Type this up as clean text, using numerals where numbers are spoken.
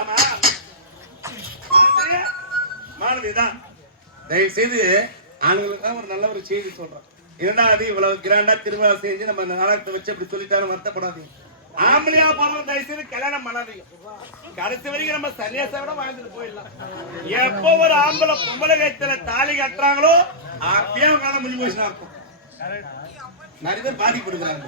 ஆமா மாணவிதான் தயவு செய்து ஆண்களுக்கு தான் ஒரு நல்ல ஒரு செய்தி சொல்றோம். இரண்டாவது இவ்வளவு கிராண்டா திருவிழா செஞ்சு நம்ம நாடகத்தை வச்சு அப்படி சொல்லிட்டாலும் வருத்தப்படாதீங்க. ஆம்பளையா போனோம் தயவு செய்து கல்யாணம் பண்ணாதீங்க. கடைசி வரைக்கும் நம்ம சன்னியாசோட வாழ்ந்துட்டு போயிடலாம். எப்போ ஒரு ஆம்பளை பொம்பளை கைத்துல தாலி கட்டுறாங்களோ அப்பயே அவங்க காலம் முடிஞ்சு போச்சுன்னா இருக்கும். நிறைய பேர் பாதிப்படுகிறாங்க.